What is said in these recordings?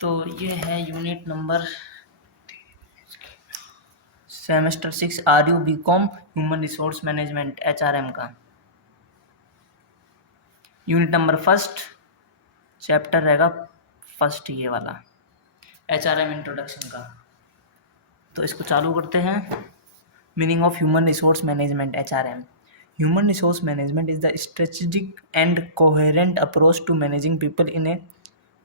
तो ये है unit number semester 6 R U B com human resource management HRM का यूनिट नंबर फर्स्ट चैप्टर रहेगा फर्स्ट ये वाला HRM इंट्रोडक्शन का। तो इसको चालू करते हैं। Meaning of human resource management HRM। Human resource management is the strategic and coherent approach to managing people in a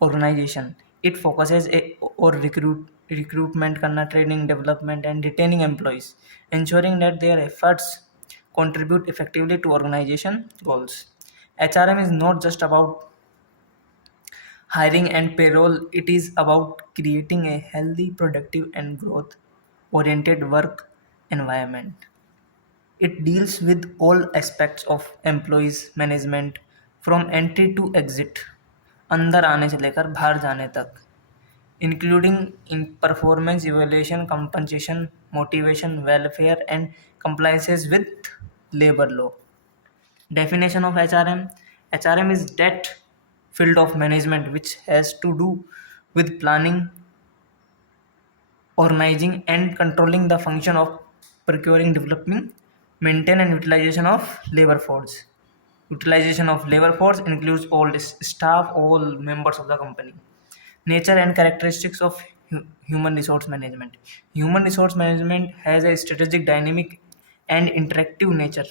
organization. It focuses or recruitment करना, training, development and retaining employees, ensuring that their efforts contribute effectively to organization goals. HRM is not just about hiring and payroll, it is about creating a healthy, productive and growth oriented work environment. It deals with all aspects of employees management from entry to exit, अंदर आने से लेकर बाहर जाने तक, including in performance evaluation, compensation, motivation, welfare and compliances with labor law. Definition of HRM. HRM is that field of management which has to do with planning, organizing and controlling the function of procuring, developing, maintain and utilization of labor force. Utilization of labor force includes all staff, all members of the company. Nature and characteristics of human resource management. Human resource management has a strategic, dynamic and integrative nature.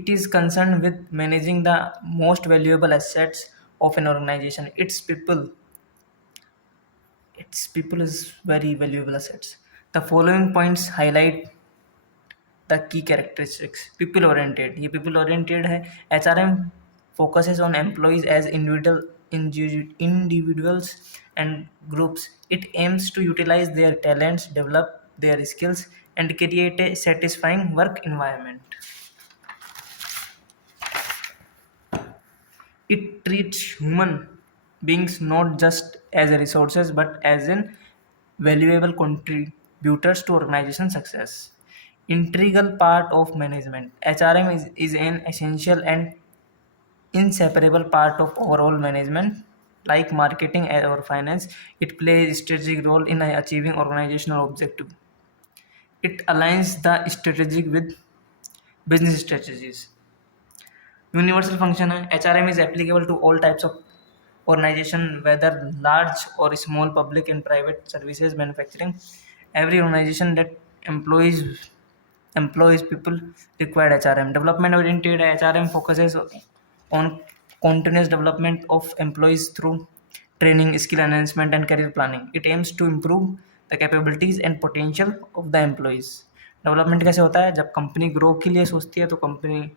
It is concerned with managing the most valuable assets of an organization, its people is very valuable assets. The following points highlight the key characteristics. People oriented, ये people oriented है. HRM focuses on employees as individuals and groups. It aims to utilize their talents, develop their skills and create a satisfying work environment. It treats human beings not just as resources but as in valuable contributors to organization success. Integral part of management. HRM is an essential and inseparable part of overall management. Like marketing or finance, it plays a strategic role in achieving organizational objective. It aligns the strategic with business strategies. Universal function है. HRM is applicable to all types of organization, whether large or small, public and private services, manufacturing. Every organization that employs people required HRM. Development oriented HRM focuses on continuous development of employees through training, skill enhancement and career planning. It aims to improve the capabilities and potential of the employees. Development कैसे होता है? जब company grow के लिए सोचती है तो company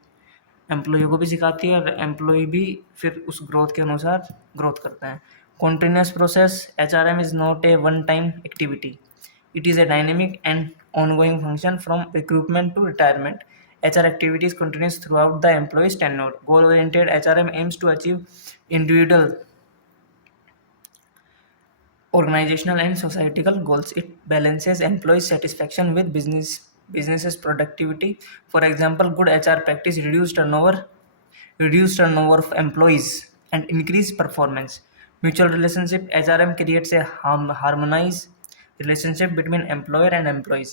employ को भी सिखाती है और एम्प्लॉय भी फिर उस ग्रोथ के अनुसार ग्रोथ करते हैं. Continuous process. HRM is not a one time activity. It is a dynamic and ongoing function from recruitment to retirement. HR activities continues throughout the employee's tenure. Goal-oriented HRM aims to achieve individual, organizational and societal goals. It balances employee satisfaction with business's productivity. For example, good HR practice reduce turnover of employees and increase performance. Mutual relationship. HRM creates a harmonized relationship between employer and employees.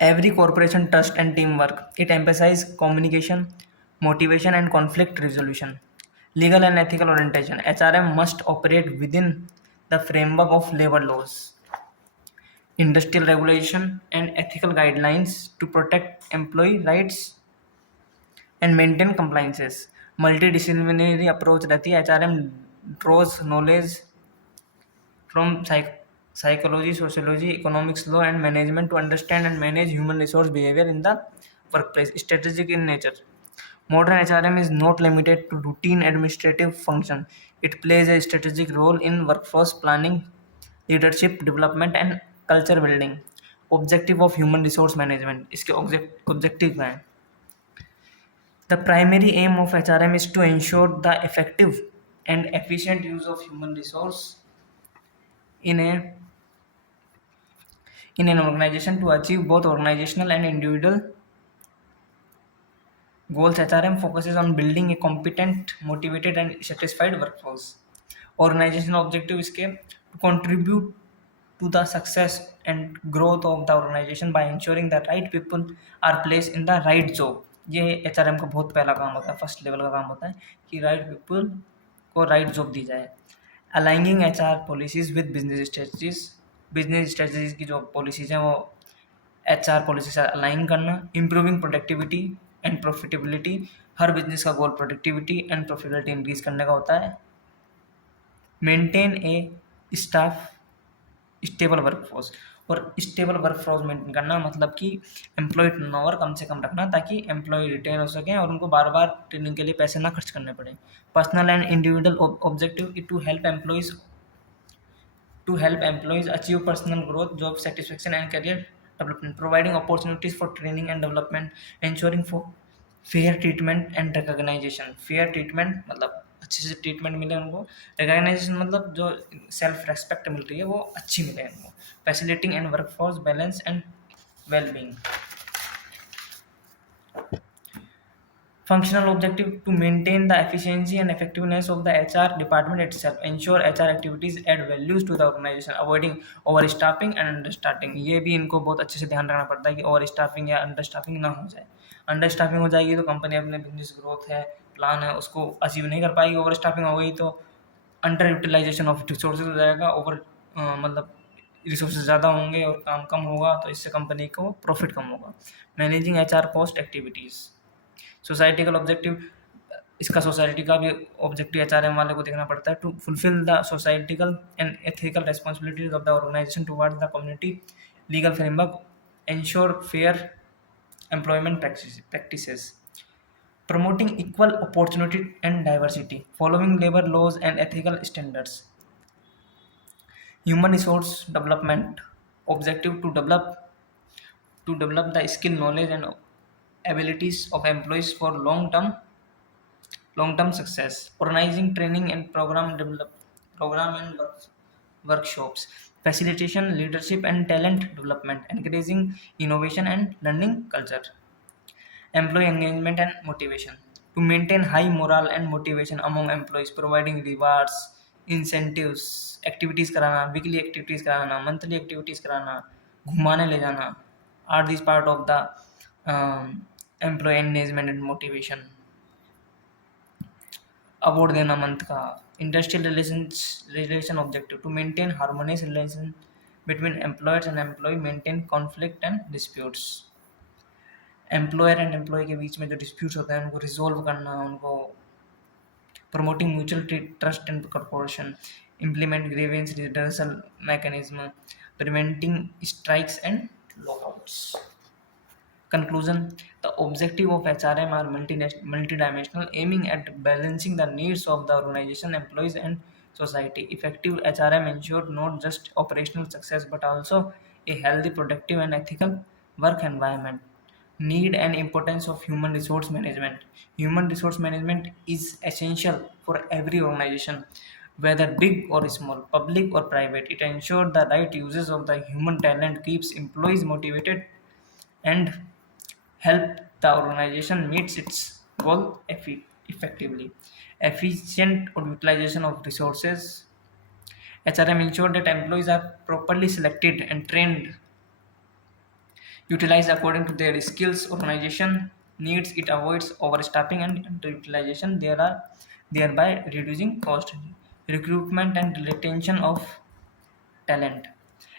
Every corporation trust and teamwork. It emphasizes communication, motivation and conflict resolution. Legal and ethical orientation. HRM must operate within the framework of labor laws, industrial regulation and ethical guidelines to protect employee rights and maintain compliances. Multidisciplinary approach रहती है. HRM draws knowledge from psychology, sociology, economics, law and management to understand and manage human resource behavior in the workplace. Strategic in nature. Modern HRM is not limited to routine administrative function. It plays a strategic role in workforce planning, leadership development and culture building. Objective of human resource management. इसके objective हैं. The primary aim of HRM is to ensure the effective and efficient use of human resource in an organization to achieve both organizational and individual Goals: HRM focuses on building a competent, motivated, and satisfied workforce. Organizational objective इसके to contribute to the success and growth of the organization by ensuring the right people are placed in the right job. ये HRM का बहुत पहला काम होता है, first level का काम होता है कि राइट पीपल को राइट जॉब दी जाए. Aligning HR policies with business strategies की जो पॉलिसीज हैं वो HR पॉलिसी से अलाइन करना. Improving productivity and profitability, her business का गोल प्रोडक्टिविटी एंड प्रॉफिटेबिलिटी इंक्रीज करने का होता है. Maintain A staff stable workforce, और स्टेबल वर्कफोर्स मेंटेन करना मतलब कि एम्प्लॉय टर्नओवर कम से कम रखना ताकि एम्प्लॉय रिटेन हो सकें और उनको बार बार ट्रेनिंग के लिए पैसे ना खर्च करने पड़े. Personal and individual objective to help employees achieve personal growth, job satisfaction, and career development, providing opportunities for training and development, ensuring for fair treatment and recognition. Fair treatment मतलब अच्छे से ट्रीटमेंट मिले उनको. रिकॉग्नाइजेशन मतलब जो self respect मिल रही है वो अच्छी मिले उनको. Facilitating and workforce balance and wellbeing. Functional objective to maintain the efficiency and effectiveness of the HR department itself, ensure HR activities add values to the organization, avoiding overstaffing and understaffing. ये भी इनको बहुत अच्छे से ध्यान रखना पड़ता है कि ओवरस्टाफिंग या अंडरस्टाफिंग ना हो जाए. अंडरस्टाफिंग हो जाएगी तो कंपनी अपने बिजनेस ग्रोथ है, प्लान है, उसको अचीव नहीं कर पाएगी. ओवरस्टाफिंग हो गई तो अंडर यूटिलाइजेशन ऑफ रिसोर्सेज हो जाएगा. मतलब रिसोर्सेज ज़्यादा होंगे और काम कम होगा तो इससे कंपनी को प्रॉफिट कम होगा. Managing HR cost activities. Societal objective, इसका सोसाइटी का भी ऑब्जेक्टिव HRM वाले को देखना पड़ता है. To fulfil the societal and ethical responsibilities of the organisation towards the community, legal framework, ensure fair employment practices, promoting equal opportunity and diversity, following labour laws and ethical standards. Human resource development objective to develop the skill, knowledge and abilities of employees for long term success, organizing training and program and workshops, facilitation leadership and talent development, encouraging innovation and learning culture. Employee engagement and motivation, to maintain high morale and motivation among employees, providing rewards, incentives, activities कराना, weekly activities कराना, monthly activities कराना, घुमाने ले जाना, are these part of the employee engagement and motivation. Award देना month का. Industrial relation objective, to maintain harmonious relation between employers and employee, maintain conflict and disputes. Employer and employee के बीच में जो डिस्प्यूट्स होते हैं उनको रिजोल्व करना, उनको promoting mutual trust and corporation, implement grievance redressal mechanism, preventing strikes and lockouts. Conclusion: the objective of HRM are multidimensional, aiming at balancing the needs of the organization, employees, and society. Effective HRM ensure not just operational success but also a healthy, productive, and ethical work environment. Need and importance of human resource management. Human resource management is essential for every organization, whether big or small, public or private. It ensures the right uses of the human talent, keeps employees motivated, and help the organization meets its goal effectively. Efficient utilization of resources. HRM ensure that employees are properly selected and trained, utilized according to their skills, organization needs. It avoids overstaffing and underutilization, thereby reducing cost. Recruitment and retention of talent.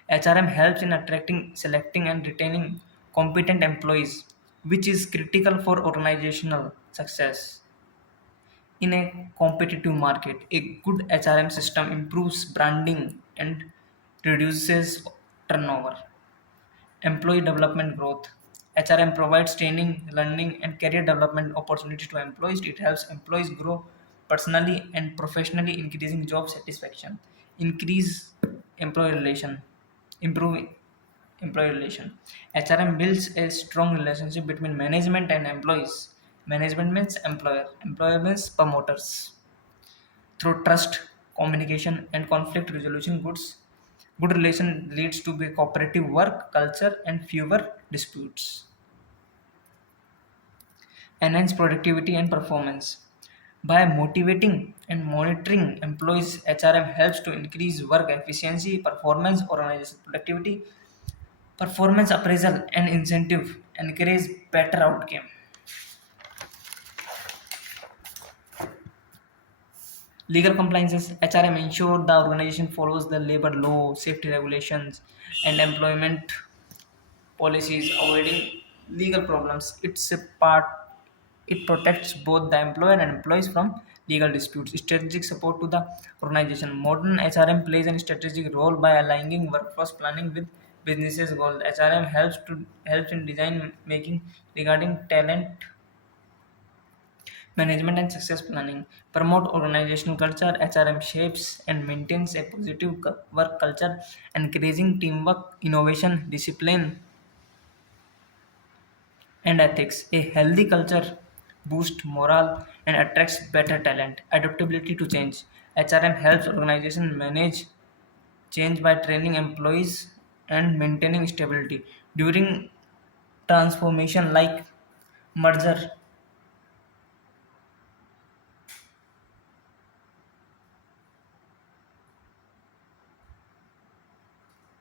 HRM helps in attracting, selecting, and retaining competent employees, which is critical for organizational success. In a competitive market, a good HRM system improves branding and reduces turnover. Employee development growth. HRM provides training, learning, and career development opportunities to employees. It helps employees grow personally and professionally, increasing job satisfaction. Increase employee relation. Improve employee relation. HRM builds a strong relationship between management and employees. Management means employer, employer means promoters. Through trust, communication, and conflict resolution, good relation leads to a cooperative work culture and fewer disputes. enhance productivity and performance. By motivating and monitoring employees, HRM helps to increase work efficiency, performance, organization productivity, performance appraisal, and incentive encourage better outcome. Legal compliances HRM ensure the organization follows the labor law, safety regulations, and employment policies, avoiding legal problems. It protects both the employer and employees from legal disputes. Strategic support to the organization. Modern HRM plays a strategic role by aligning workforce planning with businesses goals. HRM helps in design making regarding talent management and success planning. Promote organizational culture. HRM shapes and maintains a positive work culture, encouraging teamwork, innovation, discipline, and ethics. A healthy culture boosts morale and attracts better talent. Adaptability to change. HRM helps organizations manage change by training employees and maintaining stability during transformation like merger,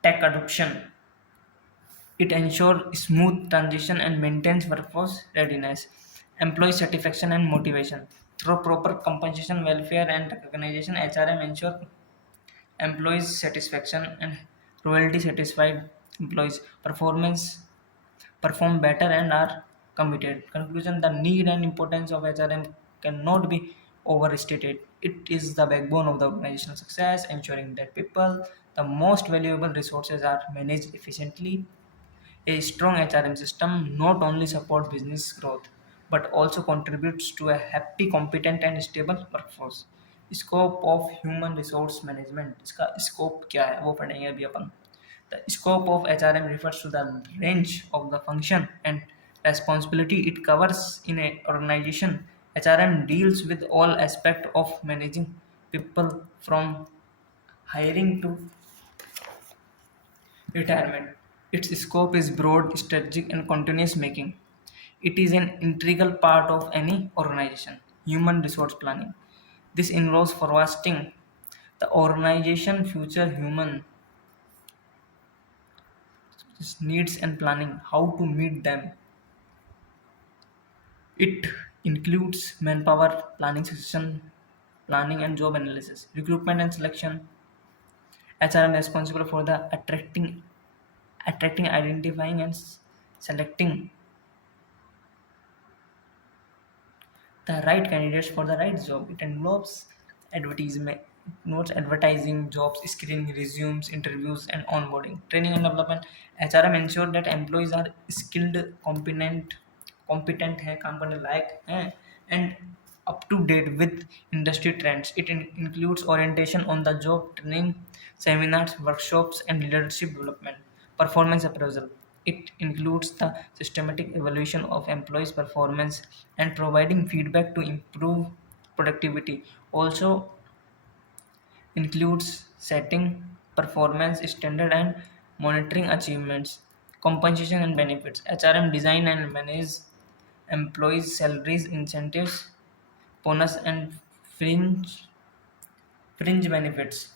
tech adoption. It ensures smooth transition and maintains workforce readiness, employee satisfaction and motivation. Through proper compensation, welfare, and recognition, HRM ensure employees' satisfaction and royalty satisfied employees perform better and are committed. Conclusion: the need and importance of HRM cannot be overstated. It is the backbone of the organizational success, ensuring that people, the most valuable resources, are managed efficiently. A strong HRM system not only supports business growth but also contributes to a happy, competent and stable workforce. Scope of human resource management इसका scope क्या है वो पढ़ेंगे अभी अपन. The scope of HRM refers to the range of the function and responsibility it covers in an organization. HRM deals with all aspects of managing people from hiring to retirement. Its scope is broad, strategic, and continuous making. It is an integral part of any organization. Human resource planning. This involves forecasting the organization future human needs and planning how to meet them. It includes manpower planning, succession planning, and job analysis, recruitment and selection. HRM is responsible for the attracting, identifying, and selecting the right candidates for the right job. It involves advertisement, notes, advertising, jobs, screening, resumes, interviews, and onboarding, training and development. HRM ensure that employees are skilled, competent हैं, काम करने लायक हैं, and up to date with industry trends. It includes orientation on the job, training, seminars, workshops, and leadership development. Performance appraisal. It includes the systematic evaluation of employees' performance and providing feedback to improve productivity. Also includes setting performance standard and monitoring achievements. Compensation and benefits. HRM design and manage employees' salaries, incentives, bonus, and fringe benefits.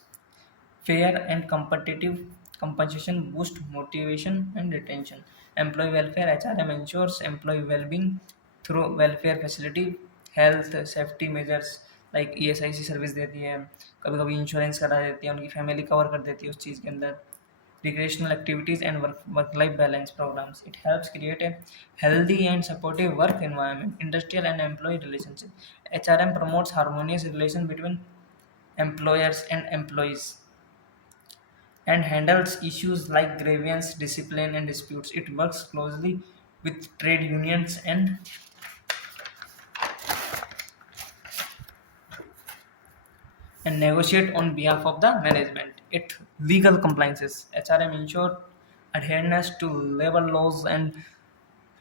Fair and competitive compensation boosts motivation and retention. Employee welfare. HRM ensures employee well-being through welfare facility, health, safety measures like ESIC service देती है, कभी कभी insurance करा देती है, उनकी family cover कर देती है उस चीज़ के अंदर. Recreational activities and work-life balance programs. It helps create a healthy and supportive work environment. Industrial and employee relationship. HRM promotes harmonious relation between employers and employees and handles issues like grievance, discipline, and disputes. It works closely with trade unions and negotiate on behalf of the management. It legal compliances. HRM ensure adherence to labor laws and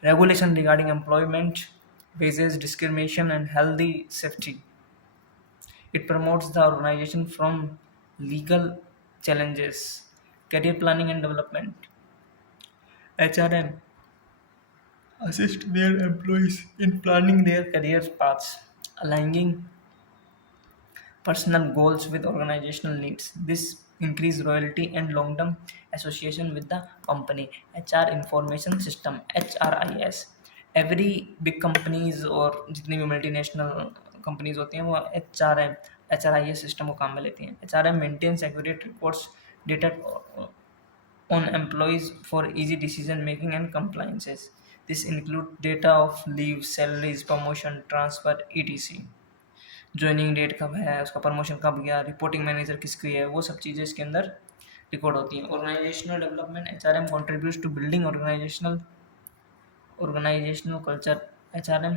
regulation regarding employment, wages, discrimination, and healthy safety. It promotes the organization from legal challenges, career planning and development. HRM assist their employees in planning their career paths, aligning personal goals with organizational needs. This increase loyalty and long-term association with the company. HR information system HRIS. Every big companies और जितनी भी multinational companies होती हैं वो HRIS system को काम में लेती हैं. HRM maintains accurate reports data on employees for easy decision making and compliances. This include data of leave, salaries, promotion, transfer, etc. Joining date कब है, उसका प्रमोशन कब गया, रिपोर्टिंग मैनेजर किसकी है, वो सब चीज़ें इसके अंदर रिकॉर्ड होती हैं. Organisational development HRM contributes to building organizational culture. HRM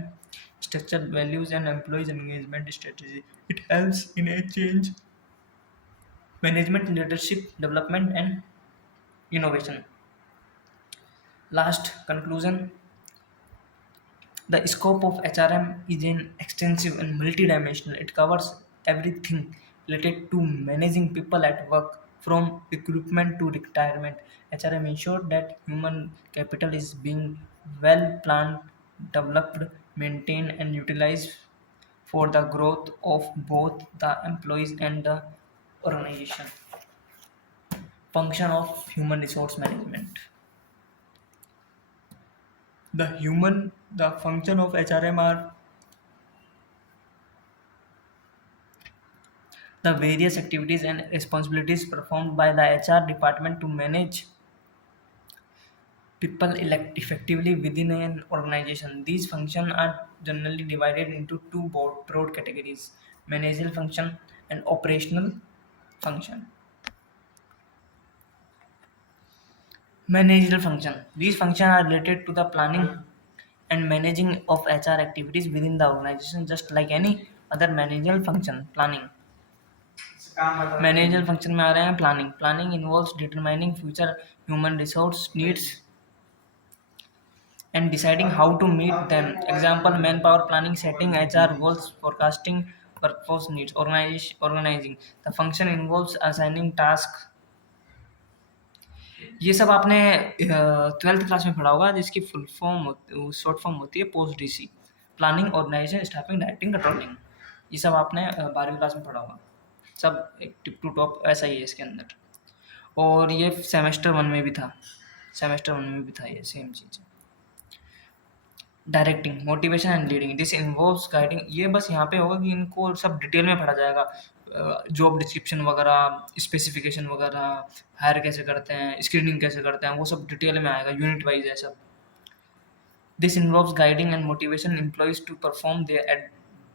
structure values and employees engagement strategy. It helps in a change management, leadership development and innovation. Last conclusion. The scope of HRM is an extensive and multidimensional. It covers everything related to managing people at work, from recruitment to retirement. HRM ensures that human capital is being well planned, developed, maintained, and utilized for the growth of both the employees and the organization. Function of human resource management. The function of HRM are the various activities and responsibilities performed by the HR department to manage people effectively within an organization. These functions are generally divided into two broad categories: managerial function and operational function. Managerial function. These functions are related to the planning and managing of HR activities within the organization, just like any other managerial function. Planning. Manager function में आ रहे हैं planning. Planning involves determining future human resource needs and deciding how to meet them. Example: manpower planning, setting HR goals, forecasting workforce needs. Organizing. The function involves assigning tasks. ये सब आपने 12th class में पढ़ा होगा, जिसकी full form short form होती है post DC. Planning, organisation, staffing, directing, controlling. ये सब आपने 12वीं क्लास में पढ़ा होगा. सब एक टिप टू टॉप ऐसा ही है इसके अंदर. और ये सेमेस्टर 1 में भी था ये same cheese. Directing, motivation and leading. This involves guiding. ये बस यहाँ पे होगा कि इनको सब डिटेल में पढ़ा जाएगा. जॉब डिस्क्रिप्शन वगैरह, स्पेसिफिकेशन वगैरह, हायर कैसे करते हैं, स्क्रीनिंग कैसे करते हैं, वो सब डिटेल में आएगा, यूनिट वाइज है सब. This involves guiding and motivation employees to perform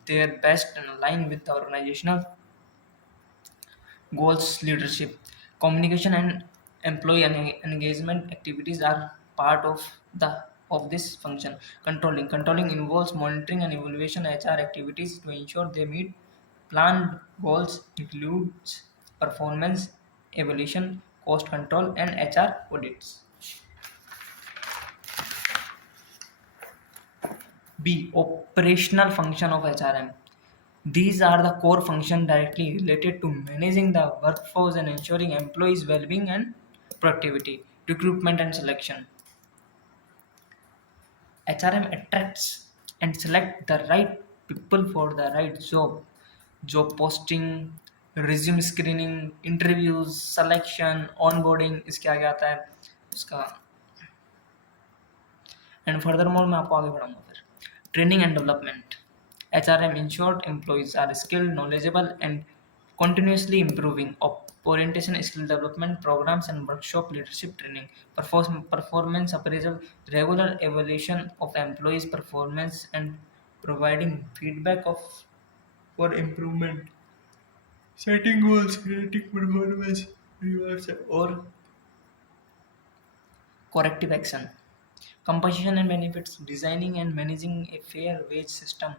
their best and align with the organizational goals. Leadership, communication and employee engagement activities are part of this function. Controlling involves monitoring and evaluation HR activities to ensure they meet planned goals, includes performance evaluation, cost control and HR audits. B. Operational function of HRM. These are the core functions directly related to managing the workforce and ensuring employees' well-being and productivity. Recruitment and selection. HRM attracts and select the right people for the right job. Job posting, resume screening, interviews, selection, onboarding. इसके आगे आता है उसका. And furthermore मैं आपको आगे बढ़ाऊंगा फिर. Training and development. HRM ensured employees are skilled, knowledgeable, and continuously improving. Orientation, skill development programs, and workshop leadership training. Performance appraisal, regular evaluation of employees' performance, and providing feedback for improvement. Setting goals, rating performance, rewards, or corrective action. Compensation and benefits, designing and managing a fair wage system.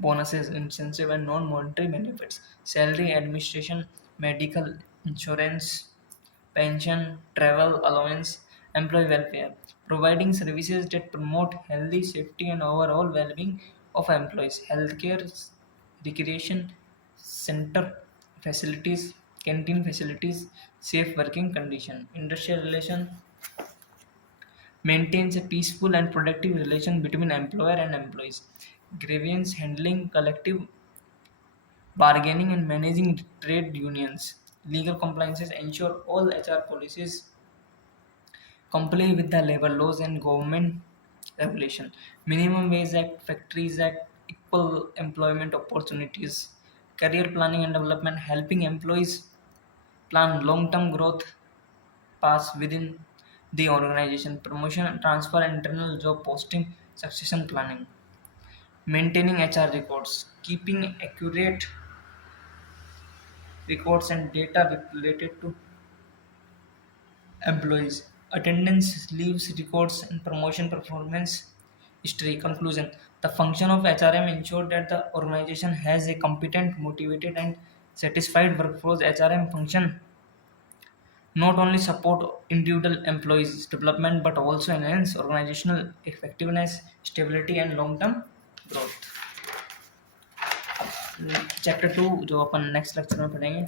Bonuses, incentive and non-monetary benefits. Salary, administration, medical insurance, pension, travel allowance, employee welfare. Providing services that promote healthy, safety and overall well-being of employees. Healthcare, recreation center facilities, canteen facilities, safe working condition. Industrial relation, maintains a peaceful and productive relation between employer and employees. Grievance handling, collective bargaining, and managing trade unions. Legal compliances ensure all HR policies comply with the labor laws and government regulation. Minimum Wage Act, Factories Act, Equal Employment Opportunities, career planning and development, helping employees plan long-term growth paths within the organization, promotion and transfer, internal job posting, succession planning, maintaining HR records, keeping accurate records and data related to employees, attendance, leaves, records, and promotion performance history. Conclusion: the function of HRM ensure that the organization has a competent, motivated, and satisfied workforce. HRM function not only support individual employees development but also enhance organizational effectiveness, stability, and long-term growth. Chapter 2 जो अपन next lecture में पढ़ेंगे